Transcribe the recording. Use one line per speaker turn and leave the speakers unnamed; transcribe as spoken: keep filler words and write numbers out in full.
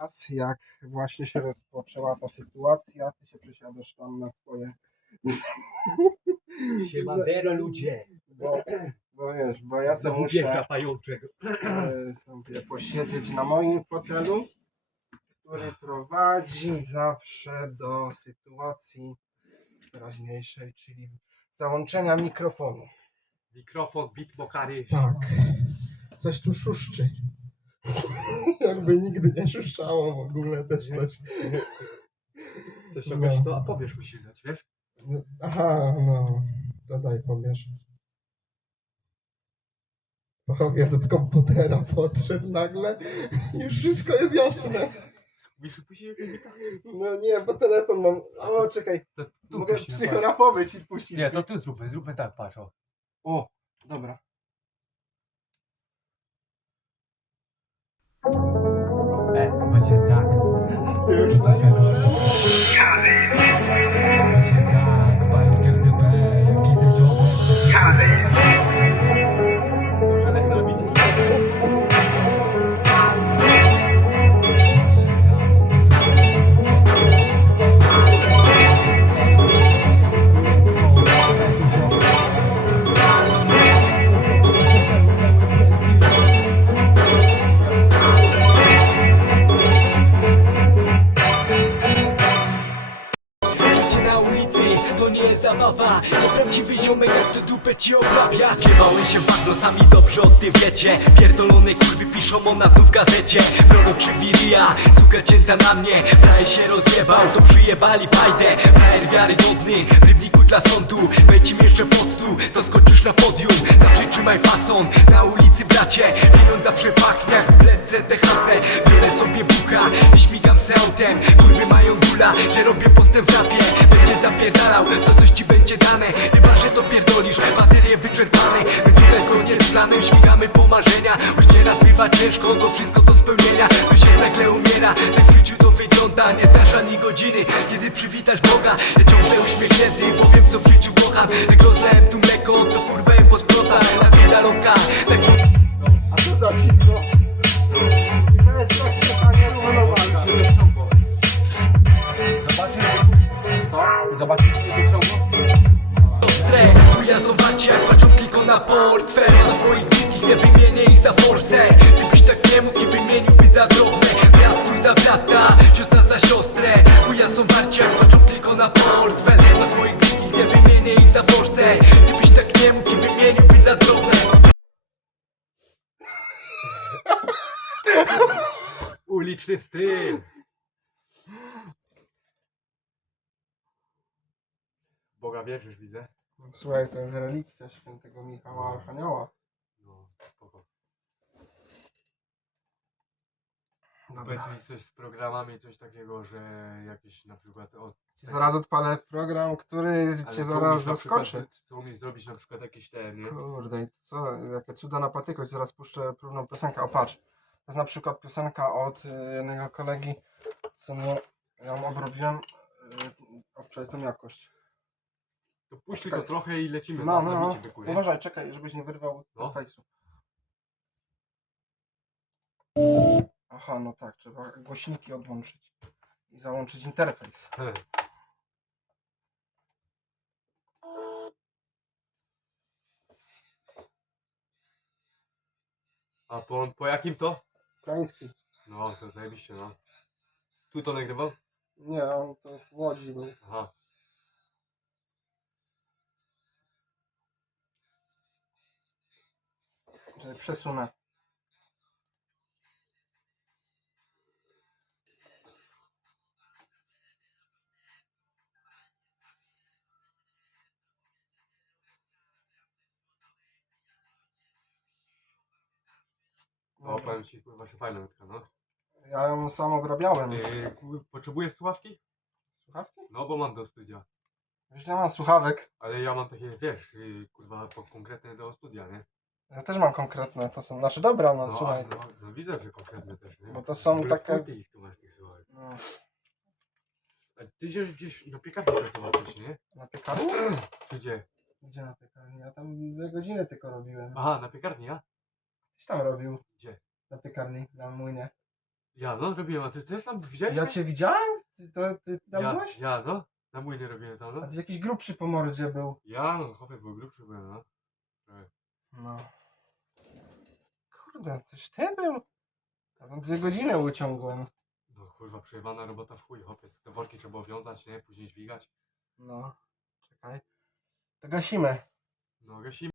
Teraz, jak właśnie się rozpoczęła ta sytuacja, ty się przesiadasz tam na swoje...
Siemadero ludzie!
Bo, bo wiesz, bo ja sobie muszę e, sobie posiedzieć na moim fotelu, który prowadzi zawsze do sytuacji teraźniejszej, czyli załączenia mikrofonu.
Mikrofon, bitmokary.
Tak. Coś tu szuszczy. Jakby nigdy nie szuszczało w ogóle też coś.
Coś
No.
robisz, to a powiesz musi dać, wiesz?
Aha, no. To daj pobierz. Pochowiec od komputera podszedł nagle i już wszystko jest jasne.
Musisz puścić jakieś gitarę?
No nie, bo telefon mam. O, czekaj.
To tu
Mogę
puścimy,
psychorapowy ci puścić.
patrz. Nie, to tu zróbmy, zróbmy tak, patrz o.
O, dobra.
E, właśnie tak.
Ty już nagrywamy.
Właśnie tak, pająk G D B, jak idę żołą. Dobrze, lecę robić.
To nie jest zabawa, to prawdziwy ziomek, jak to dupę ci obrabia. Kiewały się bagno, sami dobrze o tym wiecie. Pierdolone kurwy piszą o nas znów w gazecie. Prorok krzywi ryja, suka cięta na mnie. Frajer się rozjebał, to przyjebali pajdę. Frajer wiarygodny, w rybniku dla sądu. Wejdź im jeszcze pod stół, to skoczysz na podium. Zawsze trzymaj fason, na ulicy bracie. Pieniądz zawsze pachnie jak w pletce T H C. Biorę sobie bucha i śmigam se autem. Kurwy mają gula, że robię postęp w rapie. Będzie zapierdalał, to coś ci będzie dane. Chyba, że to pierdolisz, baterie wyczerpane. My tutaj zgodnie z planem śmigamy po marzenia. Choć nieraz bywa ciężko, to wszystko do spełnienia. To się nagle umiera, tak w życiu to wygląda. Nie znasz ani godziny, kiedy przywitasz Boga. Ja ciągle uśmiechnięty, bo wiem co w życiu kocham. Jak rozlałem tu mleko, to kurwę po sprotach. La vida loca, tak.
A co za cicho? To jest właśnie panie Romanowa.
Co? Zobaczysz, gdzie ściągło?
Ostre, chuja są warci, jak patrzą tylko na portfel. Na swoich bliskich nie wymienię ich za forsę. Gdybyś tak nie mógł i wymieniłby za drobne. Brat tu za brata, siostra za siostrę. Chuja są warci, jak patrzą tylko na portfel. Na swoich bliskich nie wymienię ich za forsę. Gdybyś tak nie mógł i wymieniłby za drobne.
Uliczny styl. Boga wierzysz, widzę.
Słuchaj, to jest relikwia świętego Michała Archanioła.
No, spoko.
Dobra.
Powiedz mi coś z programami, coś takiego, że jakieś na przykład... O,
Zaraz odpalę program, który
ale
cię
co
zaraz
umiesz na przykład-
zaskoczy.
Co umiesz zrobić na przykład jakieś te, nie?
Kurde, i co? Jakie cuda na patykość. Zaraz puszczę próbną piosenkę. O, patrz. To jest na przykład piosenka od y, jednego kolegi, co mu ja ją obrobiłem. Y, obczaj tą jakość.
To puść tylko trochę i lecimy.
No,
za-
no,
na
no.
bicie wykuję.
Uważaj, czekaj, żebyś nie wyrwał
No.
fejsu. Aha, no tak, trzeba głośniki odłączyć i załączyć interfejs.
He. A po, po jakim to?
Ukraiński.
No, to zajebiście, no. Tu to nagrywał?
Nie, on to w Łodzi był.
Aha.
Czekaj, przesunę.
O, powiem ci, kurwa, się fajna nutka, no.
Ja ją sam obrabiałem.
Ty, ku- potrzebujesz słuchawki?
Słuchawki?
No, bo mam do studia.
Już nie mam słuchawek.
Ale ja mam takie, wiesz, y, kurwa, po- konkretne do studia, nie?
Ja też mam konkretne, to są nasze dobra, no,
No,
słuchaj.
no, no widzę, że konkretne też, nie?
Bo to są
W ogóle
takie-
w chuj ty ich tu masz tych słuchawek.
No,
A ty gdzieś, gdzieś na piekarni pracował wcześniej, nie?
na piekarni?
Czy gdzie?
Gdzie na piekarni? Ja tam dwie godziny tylko robiłem.
Aha, na piekarni, ja?
Gdzieś tam robił
Gdzie?
na piekarni, na młynie.
Ja no, robiłem, a ty też tam widziałeś?
Ja
mnie?
cię widziałem? Ty, to, ty tam
ja,
byłeś?
ja no, na młynie robiłem to,
A
no.
ty jakiś grubszy po mordzie był.
Ja no, chłopie, był grubszy byłem, no. Trochę.
No. Kurde, toś ty był? Ja tam dwie godziny uciągłem.
No kurwa, przejebana robota w chuj, chłopie, te worki trzeba było wiązać, nie, później dźwigać.
No. Czekaj. To gasimy.
No, gasimy.